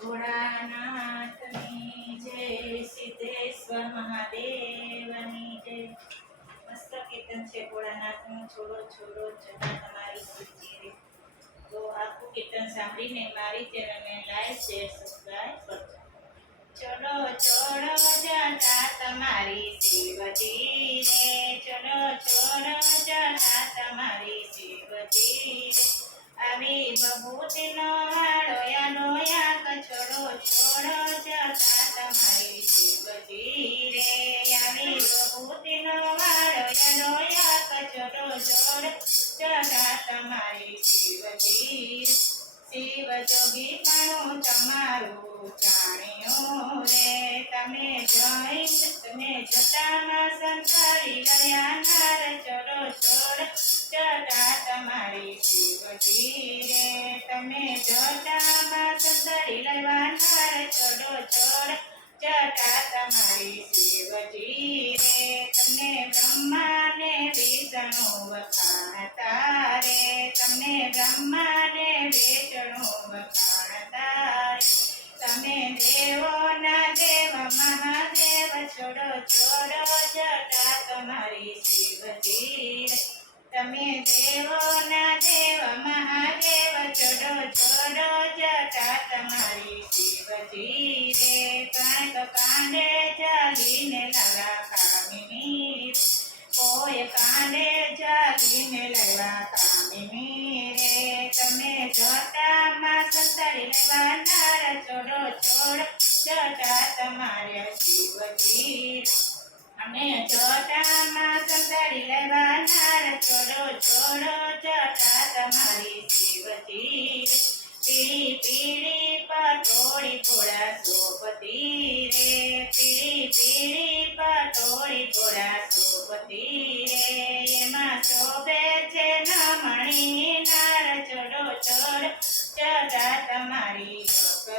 ભોળાનાથની જય સિદ્ધેશ્વર મહાદેવની જય મસ્ત કીર્તન છે ભોળાનાથનું છોડો છોડો જતા તમારી સુરતી તો આખું કીર્તન સાંભળીને મારી ચેનલને લાઈક શેર સબસ્ક્રાઈબ કરજો ચલો છોડો જતા તમારી શિવજી રે ચલો છોડો જતા તમારી શિવજી રે આવી બહુતનો હાડો તમારી શિવજી શિવ જોગી તાણું તમારું જાણ્યું રે. તમે જોઈ, તમે જોતામાં સંતારી ગયા નાર ચોરો ચોર જતા તમારી શિવજી રે. તમે જોતામાં સંતારી લેવા નાર ચોરો ચોર જટા તમારી શિવજી રે તમને બ્રહ્માને વિષ્ણુ વખાણતા રે, તમને બ્રહ્માને વિષ્ણુ વખાણતા રે. તમે દેવોના દેવ, મહાદેવ, છોડો છોડો જટા તમારી શિવજી રે. તમે દેવોના તમારી શિવજી. અને જોટામાં સંતાડી લેવા નાર છોડો છોડો. જટા તમારી શિવજી પીડી પીળી સોપતી રે પીળી પીળી પટોળી ભોળા સોપતી રે એમાં શોભે છે નમણી નાર ચડો છોડ જટા તમારી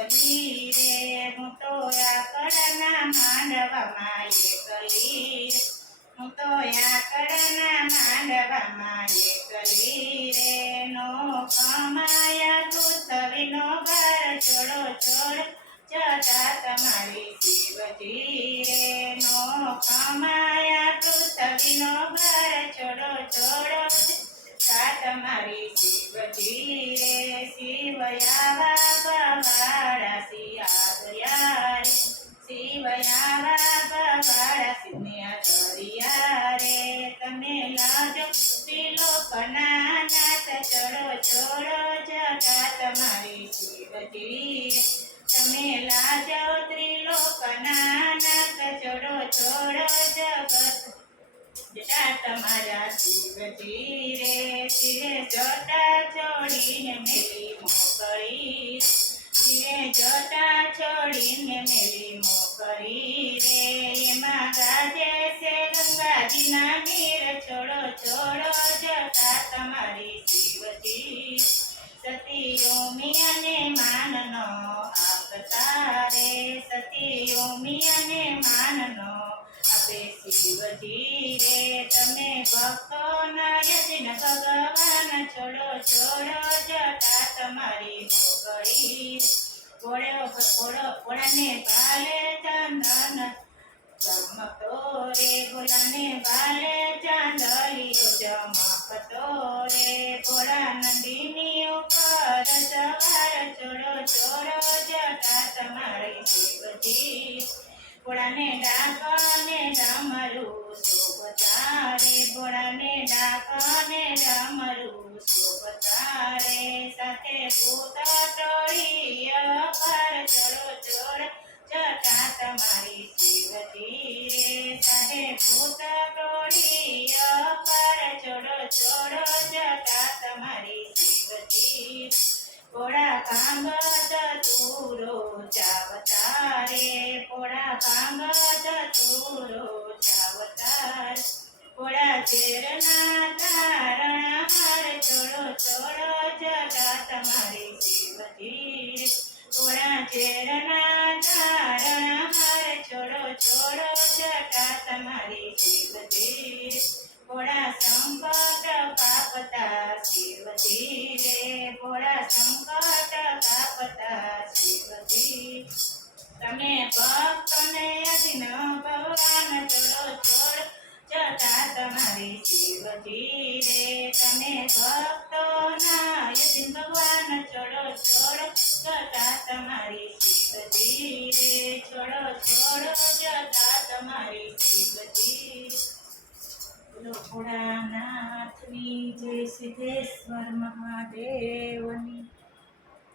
કલી રે હું તો આકડના માંડવામાં એકલી રે હું તો આકડના માંડવામાં એકલી રે નો કમાયા પૃથ્વીનો ભાર છોડો, છોડ. જટા તમારી શિવજી રે નો. કમાયા પૃથ્વીનો ભાર છોડો છોડો જટા તમારી શિવજી રે શિવયાવા બાબા રે શિવયાવા પવાડા સિન્યા દરિયા રે તમે લાજો ત્રિલોકના નાથ ચડો છોડો તમે લાજો ત્રિલોકના નાથ ચડો, છોડો જગત. તમારા શિવજી રે શિરે જટા છોડીને મેલી મોકળી ધીરે જટા છોડીને મેલી મોકળી રે. એમાં ગાજે છે ગંગાજીના નીર, છોડો છોડો જતા તમારી શિવજી. સતી માન માનનો આપતા રે સતી અને માનનો. આપે શિવજી રે તમે ભક્તોના યજ્ઞ ભગવાન, છોડો છોડો જટા તમારી મોકળી ઘોડો ઘોડો ઘોડાને ભાલે ચંદન. ચમકતો રે ઘોડાને ભાલે ચાંદલી ચમકતો રે ભોળા નંદીની ઉપર છોડો છોડો જતા તમારી શિવજી. ભોળાને ડાકને ડમરું શોભતા રે ભોળાને ડાકને ડમરું શોભતા રે સાથે ભૂત ટોળી પર ચડો ચોડ જતા તમારી પોળા કાંગદ તુરો ચાવતા રે પોળા કાંગદ તુરો ચાવતા. પોળા ચેરના તારણા હાર ચોડો ચોડો જગા તમારી શિવજી. પોળા ચેરના તારણા હાર ચોડો ચોડો જગા તમારી શિવજી. પોળા સંકટ પાપતા શિવજી રે ભોળા શિવજી રે તમે ભક્તોના યતિન ભગવાન ચડો છોડો જતા તમારી શિવજી રે. છોડો છોડો જતા તમારી શિવજી ભોળાનાથની જય સિદ્ધેશ્વર મહાદેવની.